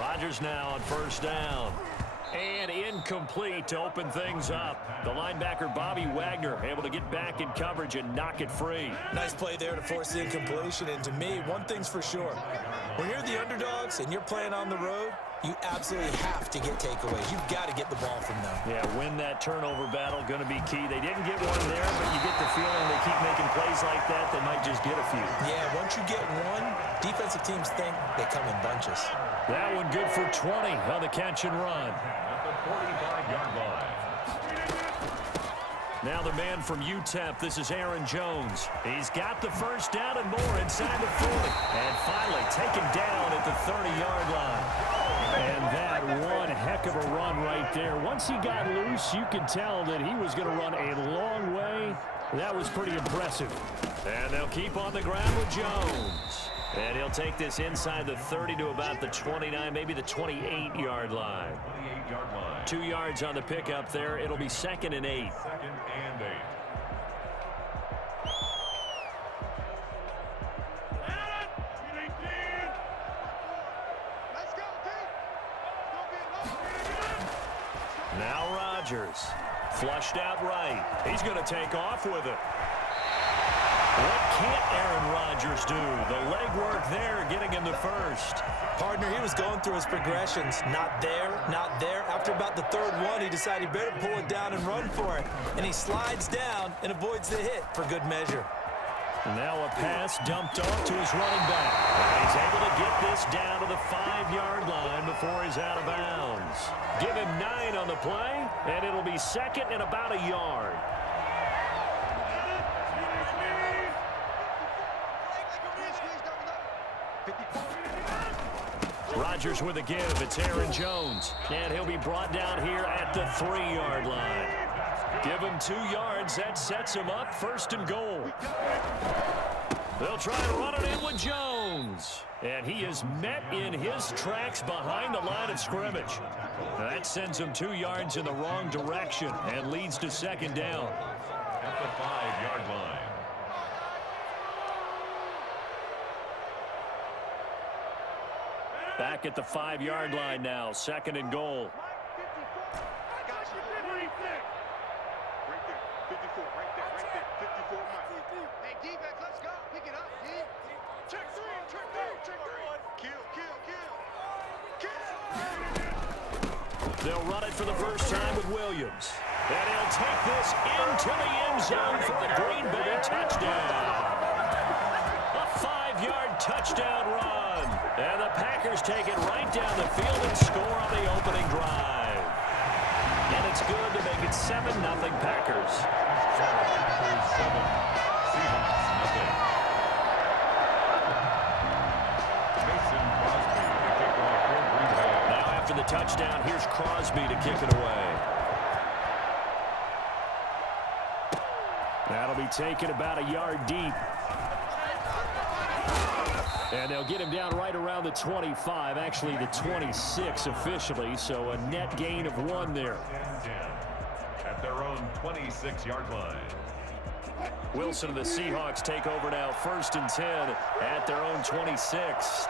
Rodgers now on first down. And incomplete to open things up. The linebacker, Bobby Wagner, able to get back in coverage and knock it free. Nice play there to force the incompletion. And to me, one thing's for sure. When you're the underdogs and you're playing on the road, you absolutely have to get takeaways. You've got to get the ball from them. Yeah, win that turnover battle, going to be key. They didn't get one there, but you get the feeling they keep making plays like that, they might just get a few. Yeah, once you get one, defensive teams think they come in bunches. That one good for 20 on the catch and run. At the 45-yard line. Now the man from UTEP, this is Aaron Jones. He's got the first down and more inside the 40. And finally taken down at the 30-yard line. And that one heck of a run right there. Once he got loose, you could tell that he was going to run a long way. That was pretty impressive. And they'll keep on the ground with Jones. And he'll take this inside the 30 to about the 29, maybe the 28-yard line. 28-yard line. 2 yards on the pickup there. It'll be 2nd and 8. 2nd and 8. Now Rodgers. Flushed out right. He's going to take off with it. What can't Aaron Rodgers do? The legwork there getting him the first. Partner, he was going through his progressions. Not there, not there. After about the third one, he decided he better pull it down and run for it. And he slides down and avoids the hit for good measure. Now a pass dumped off to his running back. And he's able to get this down to the 5-yard line before he's out of bounds. Give him 9 on the play, and it'll be 2nd and about a yard. Rodgers with a give. It's Aaron Jones. And he'll be brought down here at the 3-yard line. Give him 2 yards. That sets him up 1st and goal. They'll try to run it in with Jones. And he is met in his tracks behind the line of scrimmage. That sends him 2 yards in the wrong direction and leads to 2nd down. At the 5-yard line. Back at the 5-yard line now. 2nd and goal. They'll run it for the first time with Williams. And he'll take this into the end zone for the Green Bay touchdown. A 5-yard touchdown run. And the Packers take it right down the field and score on the opening drive. And it's good to make it 7-0 Packers. 7, Seahawks nothing. Mason Crosby to kick off for Green Bay. Now after the touchdown, here's Crosby to kick it away. That'll be taken about a yard deep. And they'll get him down right around the 25, actually the 26 officially, so a net gain of 1 there. At their own 26-yard line. Wilson and the Seahawks take over now, 1st and 10 at their own 26.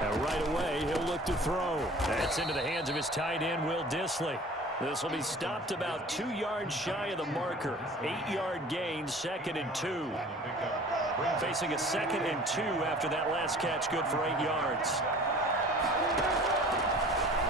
And right away, he'll look to throw. That's into the hands of his tight end, Will Dissly. This will be stopped about 2 yards shy of the marker. 8-yard gain, 2nd and 2. Facing a 2nd and 2 after that last catch, good for 8 yards.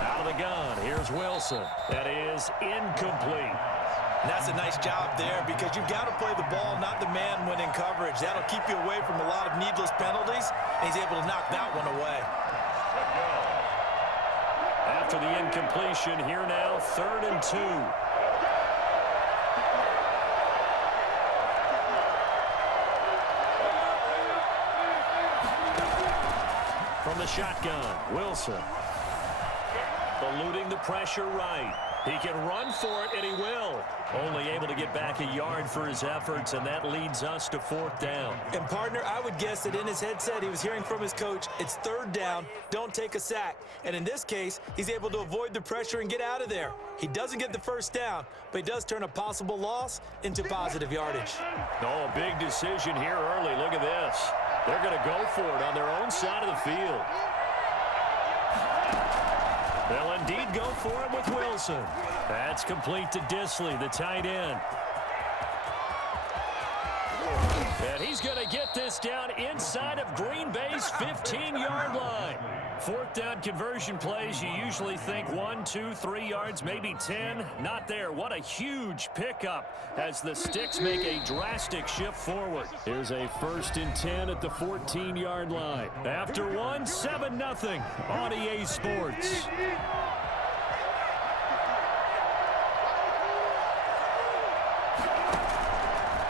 Out of the gun, here's Wilson. That is incomplete. And that's a nice job there because you've got to play the ball, not the man when in coverage. That'll keep you away from a lot of needless penalties, and he's able to knock that one away. After the incompletion, here now, 3rd and 2. From the shotgun, Wilson. Eluding the pressure right. He can run for it, and he will. Only able to get back a yard for his efforts, and that leads us to 4th down. And, partner, I would guess that in his headset he was hearing from his coach, it's 3rd down, don't take a sack. And in this case, he's able to avoid the pressure and get out of there. He doesn't get the 1st down, but he does turn a possible loss into positive yardage. Oh, a big decision here early. Look at this. They're going to go for it on their own side of the field. They'll indeed go for it with Wilson. That's complete to Disley, the tight end. And he's going to get this down inside of Green Bay's 15-yard line. Fourth down conversion plays, you usually think 1, 2, 3 yards, maybe 10. Not there. What a huge pickup as the Sticks make a drastic shift forward. Here's a 1st and 10 at the 14-yard line. After one, 7-0 on EA Sports.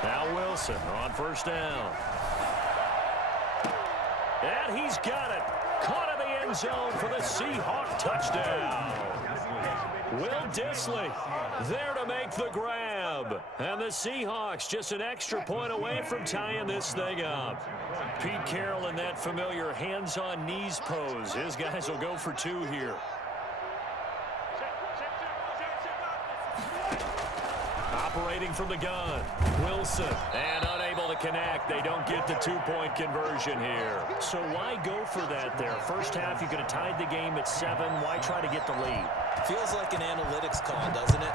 Now Wilson on 1st down. And he's got it. Caught in the end zone for the Seahawk touchdown. Will Disley there to make the grab. And the Seahawks just an extra point away from tying this thing up. Pete Carroll in that familiar hands-on knees pose. His guys will go for 2 here. Operating from the gun, Wilson, and unable to connect. They don't get the 2-point conversion here. So why go for that there? First half, you could have tied the game at 7. Why try to get the lead? Feels like an analytics call, doesn't it?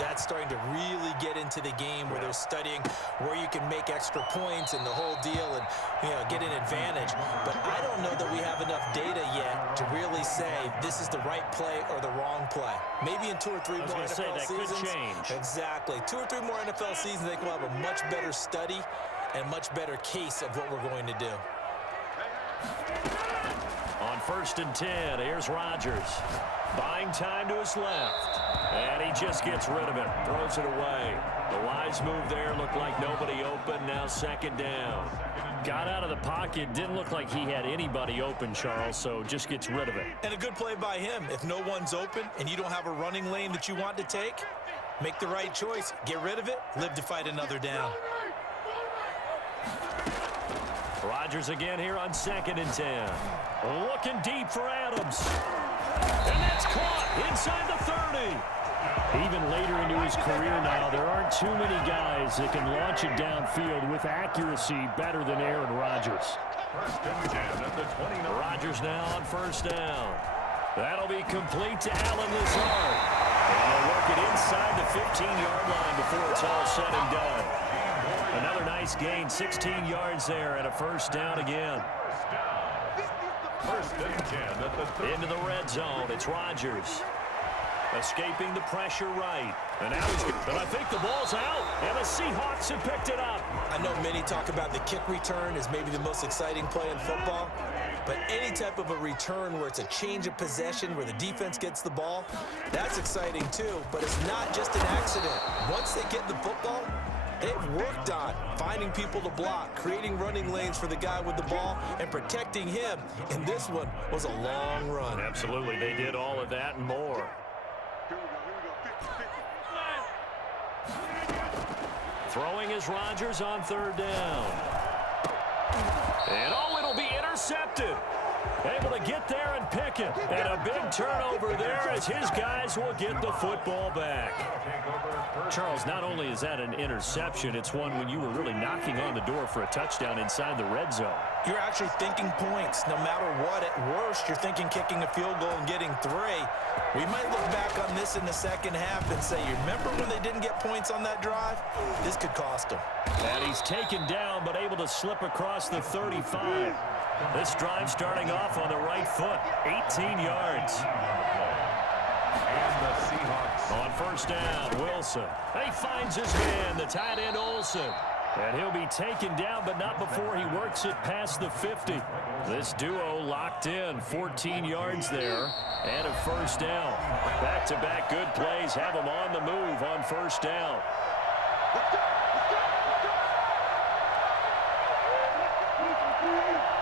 That's starting to really get into the game where they're studying where you can make extra points and the whole deal and, get an advantage. But I don't know that we have enough data yet to really say this is the right play or the wrong play. Maybe in 2 or 3 more NFL seasons. Could change. Exactly. 2 or 3 more NFL seasons, they will have a much better study and much better case of what we're going to do. On 1st and 10, here's Rodgers. Buying time to his left. And he just gets rid of it. Throws it away. The wise move there. Looked like nobody open. Now 2nd down. Got out of the pocket. Didn't look like he had anybody open, Charles, so just gets rid of it. And a good play by him. If no one's open and you don't have a running lane that you want to take, make the right choice. Get rid of it. Live to fight another down. Rodgers again here on 2nd and 10. Looking deep for Adams. And that's caught inside the 30. Even later into his career now, there aren't too many guys that can launch it downfield with accuracy better than Aaron Rodgers. 1st and 10 at the 29. Rodgers now on 1st down. That'll be complete to Allen Lazard. And they'll work it inside the 15-yard line before it's all said and done. Another nice gain, 16 yards there and a 1st down again. 1st and 10 at the 30. Into the red zone, it's Rodgers. Escaping the pressure right. And now I think the ball's out, and the Seahawks have picked it up. I know many talk about the kick return as maybe the most exciting play in football, but any type of a return where it's a change of possession, where the defense gets the ball, that's exciting too, but it's not just an accident. Once they get the football, they've worked on finding people to block, creating running lanes for the guy with the ball, and protecting him. And this one was a long run. Absolutely, they did all of that and more. Throwing is Rodgers on 3rd down. And it'll be intercepted. Able to get there and pick it. And a big turnover there as his guys will get the football back. Charles, not only is that an interception, it's one when you were really knocking on the door for a touchdown inside the red zone. You're actually thinking points. No matter what, at worst, you're thinking kicking a field goal and getting 3. We might look back on this in the 2nd half and say, you remember when they didn't get points on that drive? This could cost them. And he's taken down but able to slip across the 35. This drive starting off on the right foot, 18 yards. And the Seahawks. On 1st down, Wilson. He finds his man, the tight end Olsen. And he'll be taken down, but not before he works it past the 50. This duo locked in, 14 yards there, and a 1st down. Back-to-back good plays have them on the move on 1st down.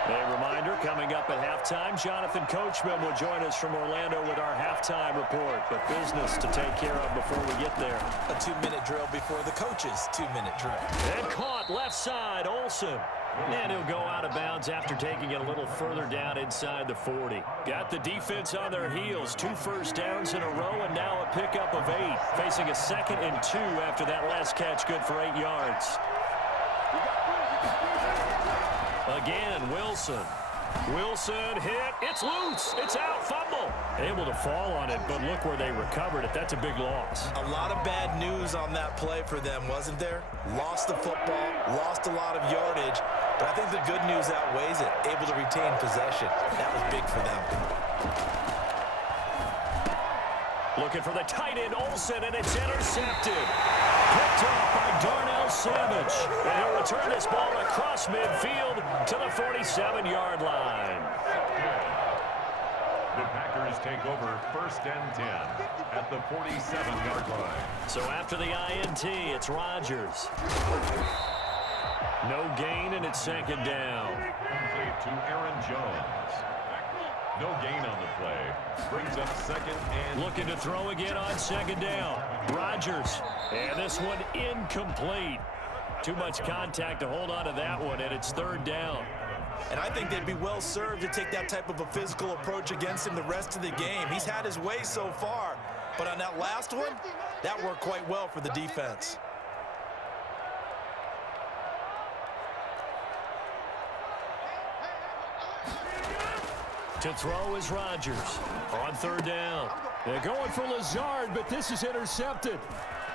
A reminder, coming up at halftime, Jonathan Coachman will join us from Orlando with our halftime report. But business to take care of before we get there. A 2-minute drill before the coach's 2-minute drill. And caught left side, Olsen. And he'll go out of bounds after taking it a little further down inside the 40. Got the defense on their heels. 2 1st downs in a row and now a pickup of 8. Facing a 2nd and 2 after that last catch, good for 8 yards. Again, Wilson. Wilson hit. It's loose. It's out. Fumble. Able to fall on it, but look where they recovered it. That's a big loss. A lot of bad news on that play for them, wasn't there? Lost the football, lost a lot of yardage, but I think the good news outweighs it. Able to retain possession. That was big for them. Looking for the tight end, Olsen, and it's intercepted. Picked off by Darnell Savage. And he'll return this ball across midfield to the 47-yard line. The Packers take over 1st and 10 at the 47-yard line. So after the INT, it's Rodgers. No gain, and it's 2nd down. Complete to Aaron Jones. No gain on the play. Brings up 2nd and... Looking to throw again on 2nd down. Rodgers. And this one incomplete. Too much contact to hold on to that one, and it's 3rd down. And I think they'd be well served to take that type of a physical approach against him the rest of the game. He's had his way so far, but on that last one, that worked quite well for the defense. To throw is Rodgers on 3rd down. They're going for Lazard, but this is intercepted.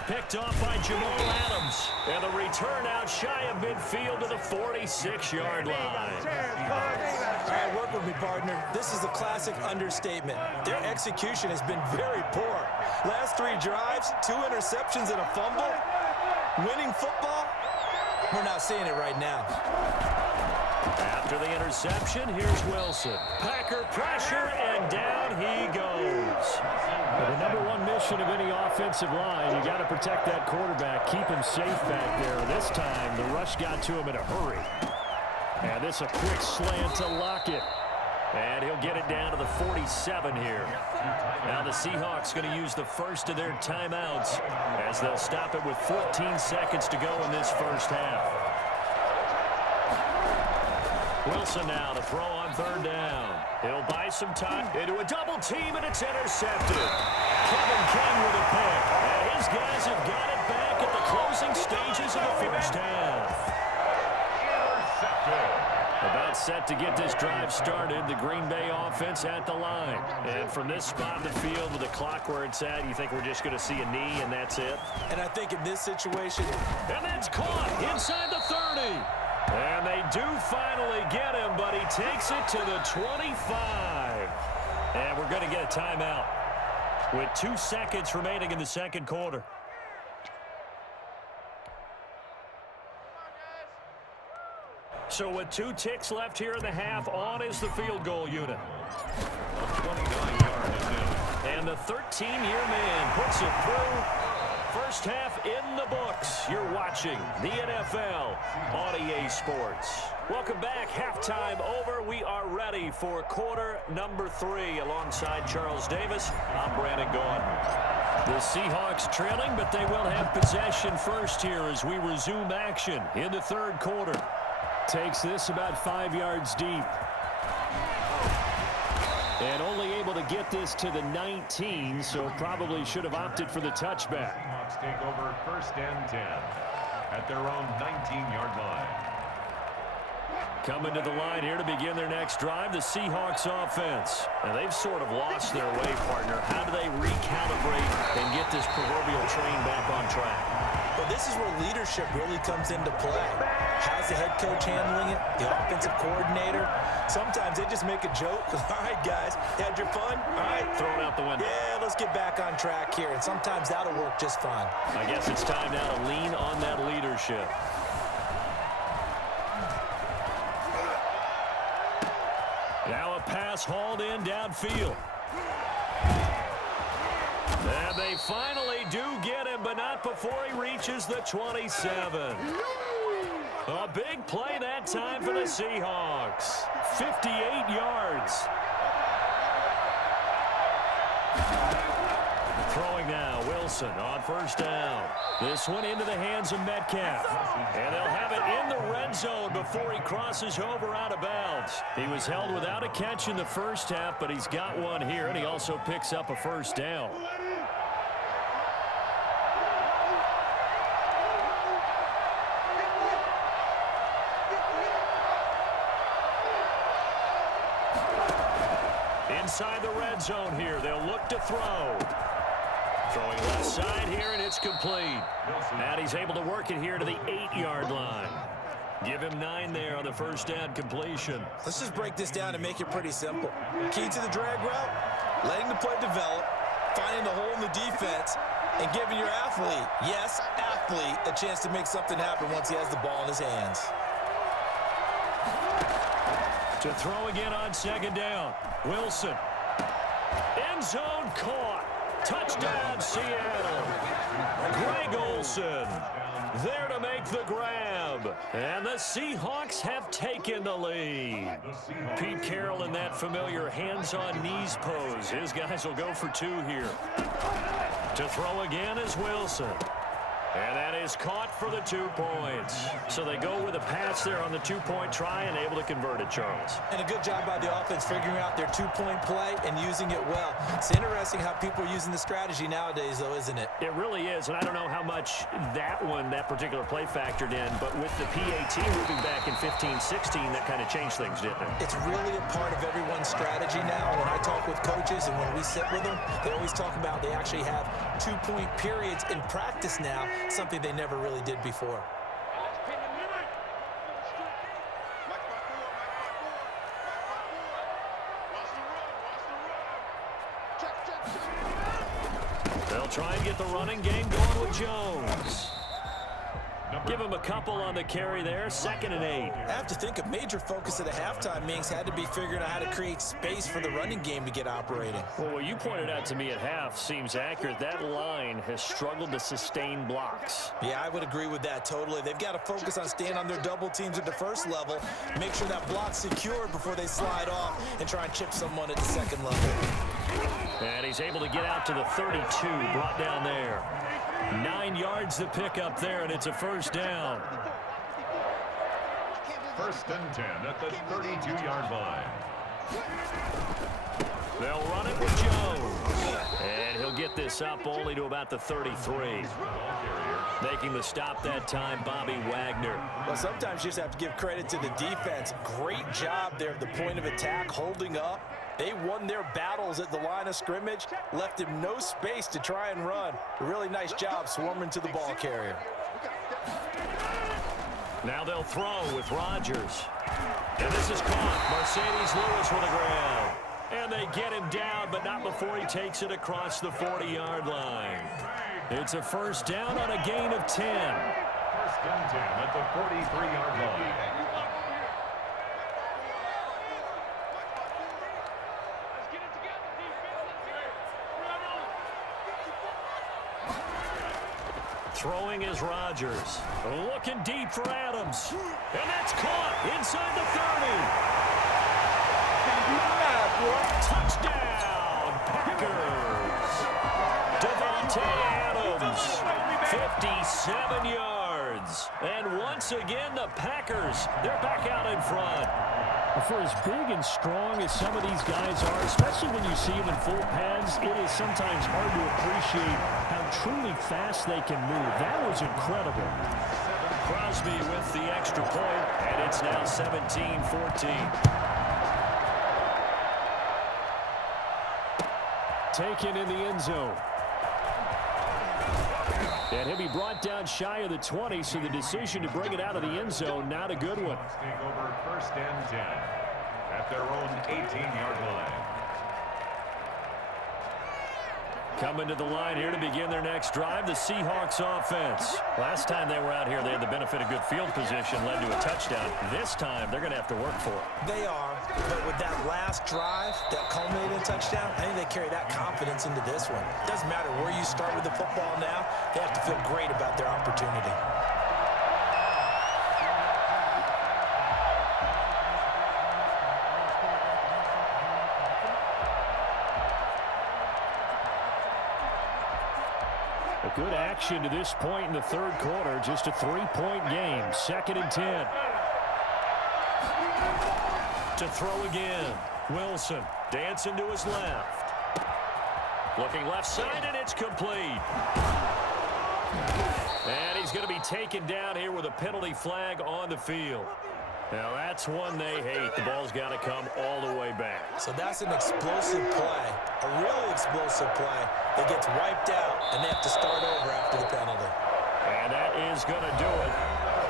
Picked off by Jamal Adams. And the return out shy of midfield to the 46-yard line. All right, work with me, partner. This is a classic understatement. Their execution has been very poor. Last 3 drives, 2 interceptions and a fumble. Winning football? We're not seeing it right now. After the interception, here's Wilson. Packer pressure, and down he goes. Well, the number one mission of any offensive line, you got to protect that quarterback, keep him safe back there. This time, the rush got to him in a hurry. And this a quick slant to Lockett. And he'll get it down to the 47 here. Now the Seahawks going to use the first of their timeouts as they'll stop it with 14 seconds to go in this first half. Wilson now to throw on 3rd down. He'll buy some time into a double team, and it's intercepted. Kevin King with a pick. And his guys have got it back at the closing stages of the first half. About set to get this drive started. The Green Bay offense at the line. And from this spot in the field with the clock where it's at, you think we're just going to see a knee and that's it? And I think in this situation... And that's caught inside the 30. And they do finally get him, but he takes it to the 25. And we're going to get a timeout with 2 seconds remaining in the second quarter. So with 2 ticks left here in the half, on is the field goal unit. 29-yard attempt. And the 13-year man puts it through. First half in the books. You're watching the NFL on EA Sports. Welcome back. Halftime over. We are ready for quarter number 3. Alongside Charles Davis, I'm Brandon Gordon. The Seahawks trailing, but they will have possession first here as we resume action in the 3rd quarter. Takes this about 5 yards deep. And only able to get this to the 19, so probably should have opted for the touchback. Seahawks take over 1st and 10 at their own 19-yard line. Coming to the line here to begin their next drive, the Seahawks offense. And they've sort of lost their way, partner. How do they recalibrate and get this proverbial train back on track? Well, this is where leadership really comes into play. How's the head coach handling it? The offensive coordinator? Sometimes they just make a joke. All right, guys, had your fun? All right. Throw it out the window. Yeah, let's get back on track here. And sometimes that'll work just fine. I guess it's time now to lean on that leadership. Now a pass hauled in downfield. And they finally do get him, but not before he reaches the 27. A big play that time for the Seahawks. 58 yards. Throwing now, Wilson on 1st down. This one into the hands of Metcalf. And they'll have it in the red zone before he crosses over out of bounds. He was held without a catch in the first half, but he's got one here, and he also picks up a 1st down. Inside the red zone here, they'll look to throw. Throwing left side here, and it's complete. And he's able to work it here to the 8-yard line. Give him 9 there on the first down completion. Let's just break this down and make it pretty simple. Key to the drag route, letting the play develop, finding the hole in the defense, and giving your athlete, yes, athlete, a chance to make something happen once he has the ball in his hands. To throw again on second down. Wilson. End zone caught. Touchdown, Seattle. Greg Olsen there to make the grab. And the Seahawks have taken the lead. Pete Carroll in that familiar hands-on-knees pose. His guys will go for 2 here. To throw again is Wilson. And that is caught for the 2 points. So they go with a pass there on the 2-point try and able to convert it, Charles. And a good job by the offense figuring out their 2-point play and using it well. It's interesting how people are using the strategy nowadays, though, isn't it? It really is, and I don't know how much that particular play factored in, but with the PAT moving back in 15-16, that kind of changed things, didn't it? It's really a part of everyone's strategy now. When I talk with coaches and when we sit with them, they always talk about they actually have 2-point periods in practice now, something they never really did before. They'll try and get the running game going with Jones. Give him a couple on the carry there, 2nd and 8. I have to think a major focus at the halftime meetings had to be figuring out how to create space for the running game to get operating. Well, what you pointed out to me at half seems accurate. That line has struggled to sustain blocks. Yeah, I would agree with that totally. They've got to focus on staying on their double teams at the first level, make sure that block's secured before they slide off and try and chip someone at the second level. And he's able to get out to the 32, brought down there. 9 yards to pick up there, and it's a first down. 1st and 10 at the 32-yard line. They'll run it with Jones. And he'll get this up only to about the 33. Making the stop that time, Bobby Wagner. Well, sometimes you just have to give credit to the defense. Great job there at the point of attack, holding up. They won their battles at the line of scrimmage, left him no space to try and run. A really nice job swarming to the ball carrier. Now they'll throw with Rodgers. And this is caught. Mercedes Lewis with a grab. And they get him down, but not before he takes it across the 40-yard line. It's a first down on a gain of 10. 1st and 10 at the 43-yard line. Throwing is Rodgers. Looking deep for Adams. And that's caught inside the 30. Touchdown, Packers. Devontae Adams, 57 yards. And once again, the Packers, they're back out in front. For as big and strong as some of these guys are, especially when you see them in full pads, it is sometimes hard to appreciate how truly fast they can move. That was incredible. Crosby with the extra point, and it's now 17-14. Taken in the end zone. And he'll be brought down shy of the 20, so the decision to bring it out of the end zone, not a good one. Take over 1st and 10 at their own 18-yard line. Coming to the line here to begin their next drive, the Seahawks offense. Last time they were out here, they had the benefit of good field position, led to a touchdown. This time, they're going to have to work for it. They are, but with that last drive that culminated in a touchdown, I think they carry that confidence into this one. It doesn't matter where you start with the football now, they have to feel great about their opportunity. A good action to this point in the third quarter. Just a 3-point game. 2nd and 10. To throw again. Wilson dancing to his left. Looking left side, and it's complete. And he's going to be taken down here with a penalty flag on the field. Now, that's one they hate. The ball's got to come all the way back. So that's an explosive play, a really explosive play that gets wiped out, and they have to start over after the penalty. And that is going to do it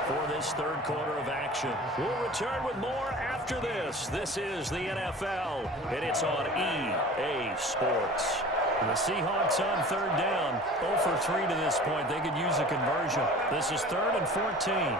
for this third quarter of action. We'll return with more after this. This is the NFL, and it's on EA Sports. The Seahawks on third down, 0 for 3 to this point. They could use a conversion. This is 3rd and 14.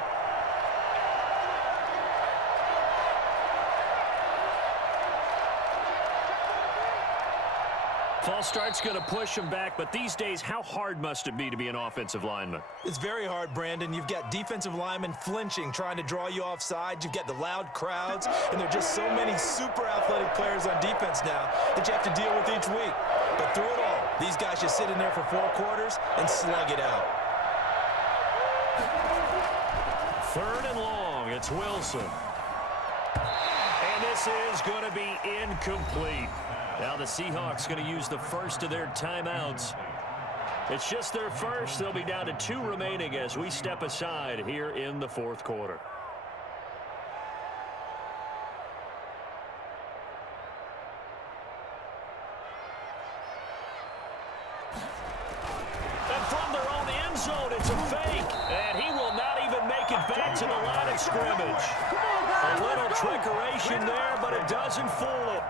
False start's going to push him back, but these days, how hard must it be to be an offensive lineman? It's very hard, Brandon. You've got defensive linemen flinching, trying to draw you off sides. You've got the loud crowds, and there are just so many super athletic players on defense now that you have to deal with each week. But through it all, these guys just sit in there for 4 quarters and slug it out. 3rd and long, it's Wilson. And this is going to be incomplete. Now the Seahawks going to use the first of their timeouts. It's just their first. They'll be down to 2 remaining as we step aside here in the 4th quarter. And from their own end zone, it's a fake. And he will not even make it back to the line of scrimmage. A little trickeration there, but it doesn't fool him.